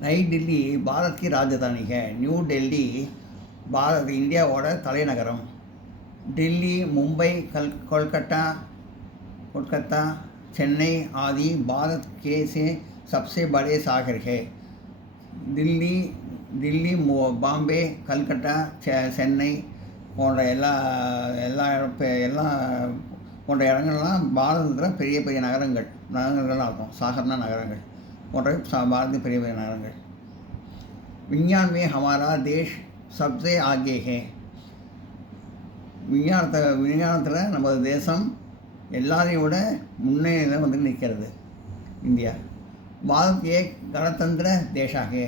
नई दिल्ली भारत की राजधानी है। न्यू दिल्ली भारत इंडियाவோட தலைநகரம். दिल्ली मुंबई कोलकाता चेन्नई आदि भारत के से सबसे बड़े शहर है. दिल्ली दिल्ली பாம்பே கல்கட்டா சென்னை போன்ற எல்லா எல்லா எல்லா போன்ற இடங்கள்லாம் பாரதத்தில் பெரிய பெரிய நகரங்கள்லாம் இருக்கும். சாகர்னா நகரங்கள் போன்ற பாரத பெரிய பெரிய நகரங்கள். विज्ञान में हमारा देश सबसे आगे है. விஞ்ஞானத்தில் நமது தேசம் எல்லாரையும் விட முன்னணியில் வந்து நிற்கிறது. இந்தியா பாரத் ஏக் கணதந்திர தேசா है.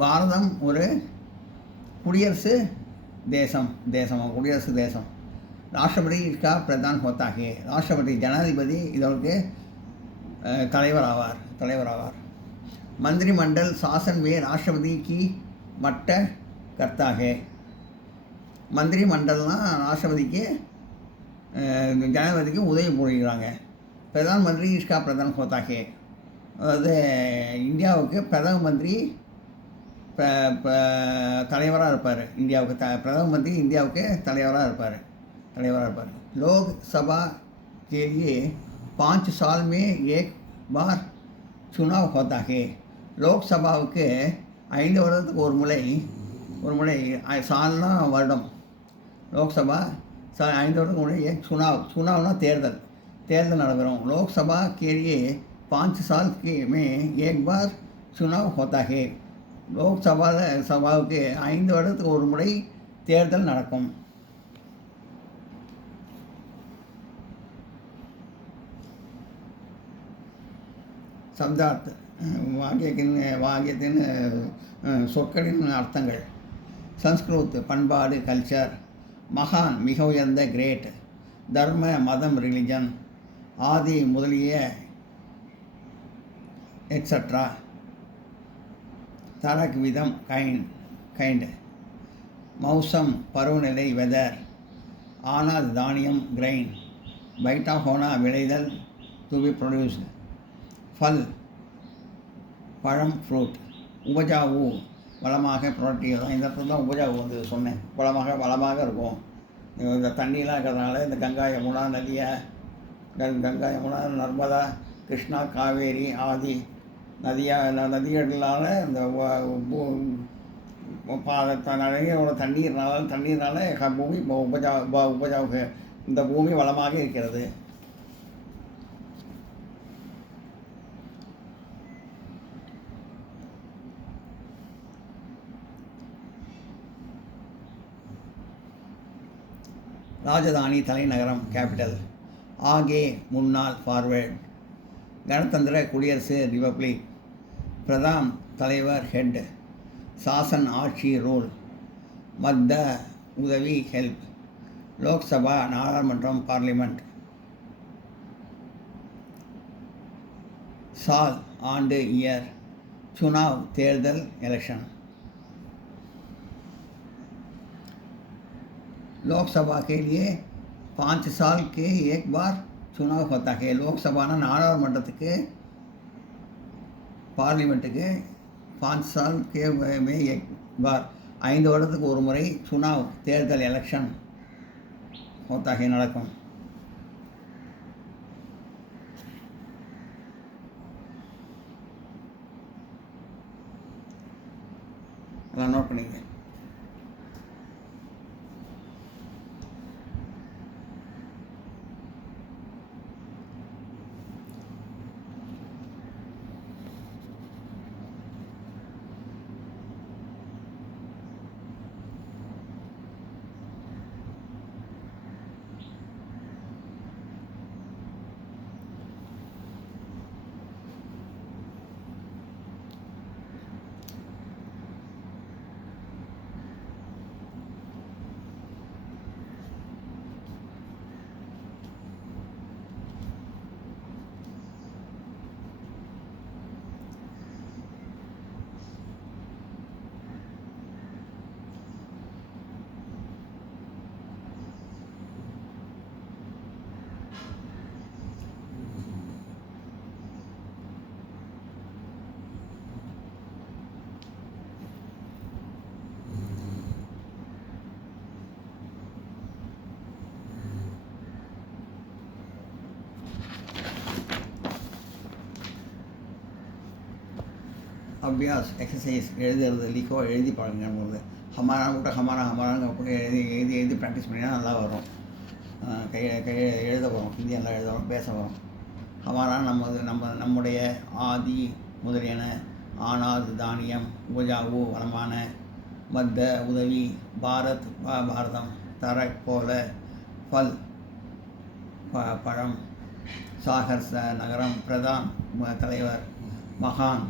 பாரதம் ஒரு குடியரசு தேசம். राष्ट्रपति इसका प्रधान होता है. राष्ट्रपति जनाधिपति இதற்கு தலைவர் ஆவார். मंत्रिमंडल शासन में राष्ट्रपति की मट्ट करता है. मंत्रिमंडलना राष्ट्रपतिக்கு ஜனாதிபதிக்கு உதவி புரிகிறாங்க. பிரதானமந்திரி इसका प्रधान होता है. அதாவது இந்தியாவுக்கு பிரதம மந்திரி தலைவராக இருப்பார். பிரதம மந்திரி இந்தியாவுக்கு தலைவராக இருப்பார். लोकसभा के लिए 5 साल में एक बार चुनाव होता है. லோக்சபாவுக்கு 5 வருடத்துக்கு ஒரு முறை சால்னா வருடம். லோக்சபா 5 வருடத்துக்கு முறை चुनावना தேர்தல் நடைபெறும். लोकसभा के लिए 5 साल में एक बार चुनाव होता है. லோக்சபாவுக்கு 5 வருடத்துக்கு ஒரு முறை தேர்தல் நடக்கும். சப்தார்த் வாக்கியத்தின் சொற்களின் அர்த்தங்கள். சன்ஸ்கிருத் பண்பாடு கல்ச்சர். மகான் மிக உயர்ந்த கிரேட். தர்ம மதம் ரிலிஜன். ஆதி முதலிய எக்ஸட்ரா. தரக் விதம் கைண்ட். மௌசம் பருவநிலை வெதர். ஆனாத் தானியம் கிரைன். பைட்டா ஹோனா விளைதல் டு பி ப்ரொடியூஸ்டு. फल பழம் ஃப்ரூட். உபஜாவு வளமாக புரட்டியதான். இந்த இடத்துல தான் உபஜாவு வந்து சொன்னேன். வளமாக இருக்கும். இந்த தண்ணியெலாம் இருக்கிறதுனால இந்த கங்கா யமுனா நர்மதா கிருஷ்ணா காவேரி ஆதி நதிகளால் இந்த நிறைய தண்ணீர்னால பூமி உபஜாவு இந்த பூமி வளமாக இருக்கிறது. ராஜதானி தலைநகரம் கேபிட்டல். ஆகே முன்னாள் ஃபார்வேர்ட். கணதந்திர குடியரசு ரிபப்ளிக். பிரதான் தலைவர் ஹெட். சாசன் ஆட்சி ரூல். மத்த உதவி ஹெல்ப். லோக்சபா நாடாளுமன்றம் பார்லிமெண்ட். साल आंड ईयर. चुनाव தேர்தல் एलेक्शन. लोकसभा के लिए 5 साल के एक बार चुनाव होता है. लोकसभा நாடாளுமன்றத்துக்கு பார்லிமெண்ட்டுக்கு 5 साल के में एक बार 5 வருடத்துக்கு ஒரு முறை चुनाव தேர்தல் एलेक्शन होता है நடக்கும். அதெல்லாம் நோட் பண்ணிங்க. அபியாஸ் எக்ஸசைஸ் எழுதுறது லிக்கோ எழுதி பழகும்போது ஹமாரா கூட ஹமாராங்க எழுதி எழுதி எழுதி ப்ராக்டிஸ் பண்ணினா நல்லா வரும். கையை எழுத வரும், ஹிந்தி நல்லா எழுத வரும், பேச வரும். ஹமாரா நம்முடைய ஆதி முதலியன, ஆனாத் தானியம், உபஜாவு வளமான, மத்த உதவி, பாரத் பாரதம், தரக் போல, ஃபல் பழம், சாகர் நகரம், பிரதான் தலைவர், மகான்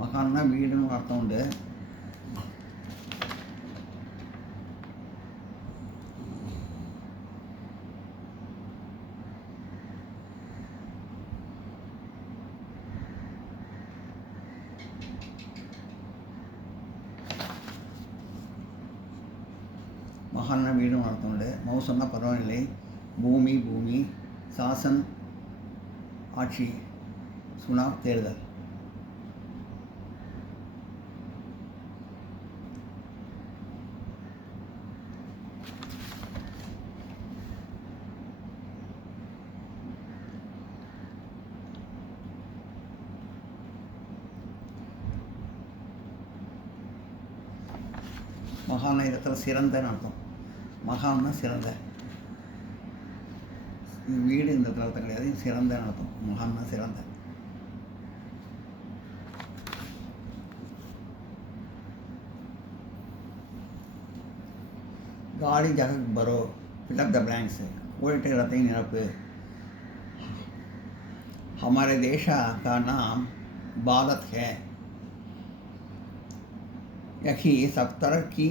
மகான்னா வீடுன்னு அர்த்தம் உண்டு. மகான்னா வீடுன்னு அர்த்தம் உண்டு. மௌசம்னா பரவாயில்லை, பூமி பூமி, சாசன் ஆட்சி, சுனா தேர்தல். மகான்னா இடத்துல சிறந்தன்னு அர்த்தம். மகான்னா சிறந்த, வீடு இந்த இடத்துல அர்த்தம் கிடையாது, சிறந்தன்னு அர்த்தம். மகான்னா சிறந்த. गाड़ी जगह भरो, फिलअप द ब्लैंक्स, उल्टे रहते ही निरप. हमारे देश का नाम भारत है, यही सब तरह की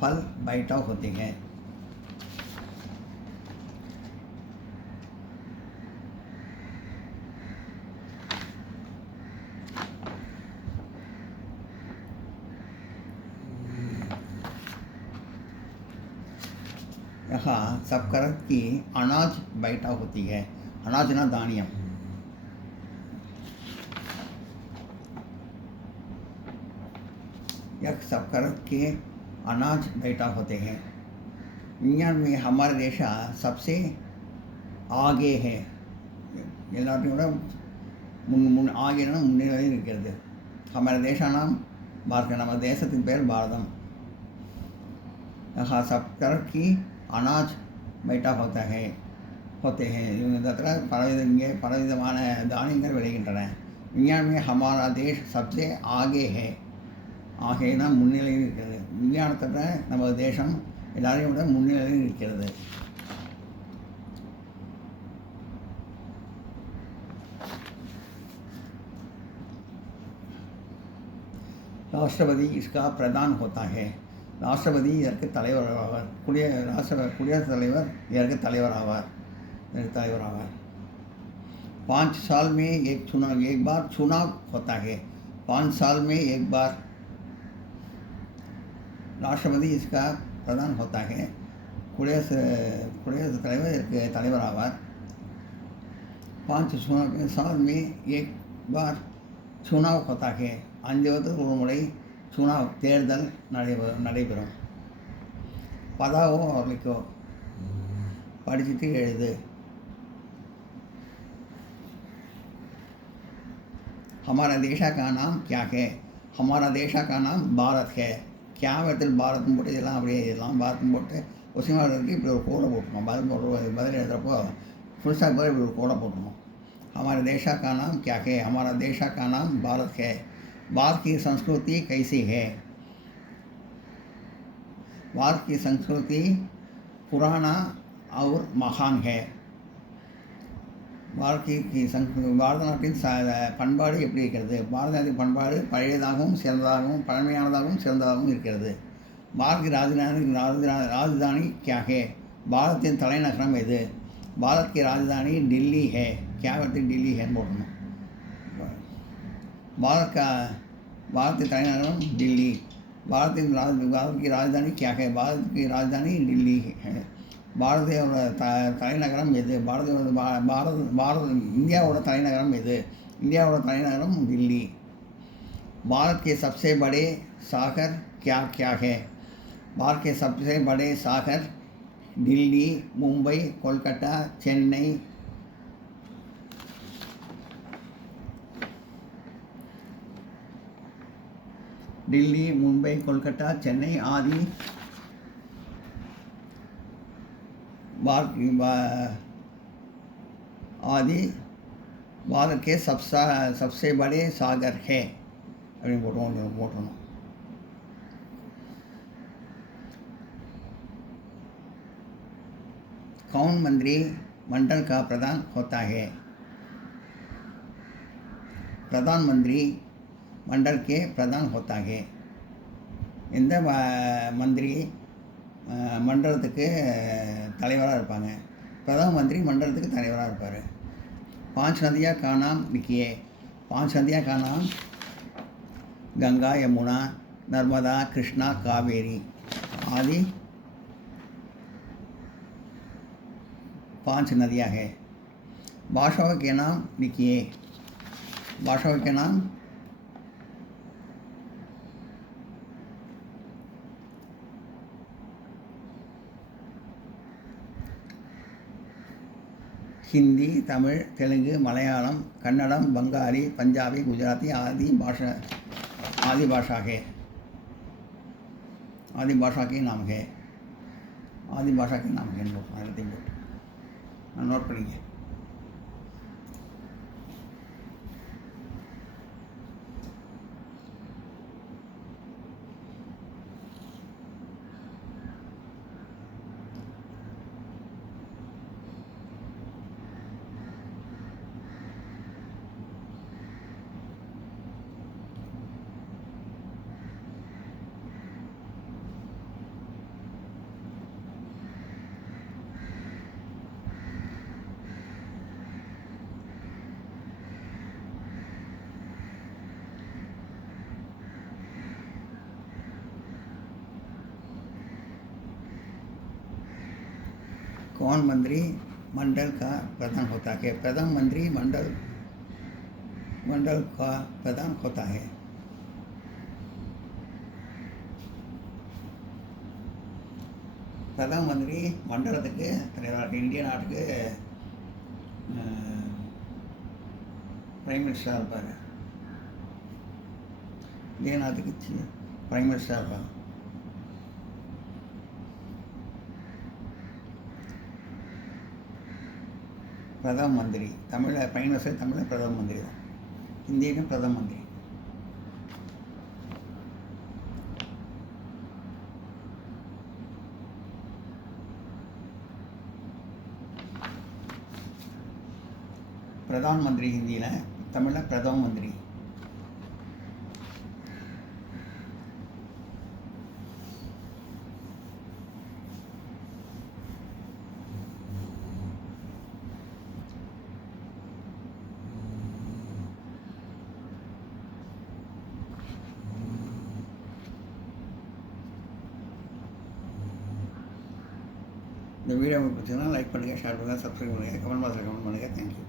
फल बैठा होते हैं. यहाँ सब तरह की अनाज बैठा होती है. अनाज ना धान्यम. यह सब तरह के अनाज बैठा होते हैं. विज्ञान में हमारा देश सबसे आगे है. எல்லாத்தையும் விட ஆகேனா முன்னேறி இருக்கிறது. हमारे देश नाम भारत, நம்ம தேசத்தின் பேர் பாரதம். यहाँ सब तरह की अनाज बैठा होते हैं. இவங்க இந்த இடத்துல இங்கே பலவிதமான தானியங்கள் விளைகின்றன. விஞ்ஞான் में हमारा देश सबसे आगे है. ஆகைனா முன்னிலையில் இருக்கிறது. விஞ்ஞானத்தில் நமது தேசம் எல்லாரையும் விட முன்னிலையில் இருக்கிறது. राष्ट्रपति इसका प्रधान होता है. राष्ट्रपति இதற்கு தலைவர் ஆவார். குடியரசுத் தலைவர் இதற்கு தலைவர் ஆவார். 5 साल में एक बार चुनाव होता है. 5 साल में एक बार राष्ट्रपति इसका प्रधान होता है. குடியரசுத் தலைவர் இதற்கு தலைவர் ஆவார். 5 साल में एक बार चुनाव होता है. 5 வருடத்துக்கு ஒரு முறை சுனாவ் தேர்தல் நடைபெறும். பதாவோ அவர்களுக்கோ படிச்சுட்டு எழுது. हमारा देश का नाम क्या है? हमारा देश का नाम भारत है. क्या இடத்தில் பாரத்னு போட்டு இதெல்லாம் அப்படியே இதெல்லாம் பாரத்னு போட்டு கொஸ்டின் மார்க்கு இப்படி ஒரு கோடை போட்டுருக்கோம். பதில் எழுதுறப்போ ஃபுல் ஸ்டாக் பதில் இப்படி ஒரு கோடை போட்டுருக்கோம். हमारे देश का नाम क्या है? हमारा देश का नाम भारत है. भारत की संस्कृति कैसी है? भारत की संस्कृति पुराना और महान है. பாரத நாட்டின் பண்பாடு எப்படி இருக்கிறது? பாரத நாட்டின் பண்பாடு பழையதாகவும் சிறந்ததாகவும் பழமையானதாகவும் சிறந்ததாகவும் இருக்கிறது. பாரத் ராஜதானி क्या है? பாரத்தின் தலைநகரம் எது? भारत की राजधानी दिल्ली है. क्या दिल्ली है बोलना. भारत की தலைநகரம் दिल्ली. भारत की राजधानी क्या है? भारत की राजधानी दिल्ली है. பாரதியோட தலைநகரம் எது? இந்தியாவோட தலைநகரம் எது? இந்தியாவோட தலைநகரம் दिल्ली. भारत के सबसे बड़े सागर क्या क्या है? भारत के सबसे बड़े सागर दिल्ली, मुंबई, कोलकाता, चेन्नई, दिल्ली, मुंबई, कोलकाता, चेन्नई आदि भारत के सबसे बड़े सागर है அப்படின்னு போட்டணும். कौन मंत्री मंडल का प्रधान होता है? प्रधानमंत्री मंडल के प्रधान होता है. இந்த மந்திரி மண்டலத்துக்கு தலைவராக இருப்பாங்க. பிரதம மந்திரி மண்டலத்துக்கு தலைவராக இருப்பார். 5 नदियाँ का नाम लिखिए. 5 नदियाँ का नाम गंगा, यमुना, नर्मदा, कृष्णा, कावेरी आदि 5 नदियाँ हैं. भाषाओं के नाम लिखिए. भाषाओं के नाम हिंदी, तमिल, तेलुगु, मलयालम, कन्नड़म, बंगाली, पंजाबी, गुजराती आदि भाषा है. आदि भाषा के नाम है. आदि भाषा के नाम है. नोट करिए. कौन मंत्री मंडल का प्रधान होता है? प्रधानमंत्री मंडल का प्रधान होता है. प्रधानमंत्री மண்டலத்துக்கு தலைவராக இந்திய நாட்டுக்கு பிரைம் மினிஸ்டராக இருப்பார். இந்திய நாட்டுக்கு பிரைம் மினிஸ்டராக இருப்பாங்க. प्रधान मंत्री तमिल प्राइम मिनिस्टर तमिल प्रधान मंत्री தான். हिंदी में प्रधान मंत्री. प्रधानमंत्री हिंदी तमिल प्रधान मंत्री. இந்த வீடியோ உங்களுக்கு பிடிச்சதுன்னா லைக் பண்ணுங்கள், ஷேர் பண்ணுங்கள், சப்ஸ்கிரைப் பண்ணுங்கள், கமெண்ட் பாக்ஸில் கமெண்ட் பண்ணுங்கள். தேங்க்யூ.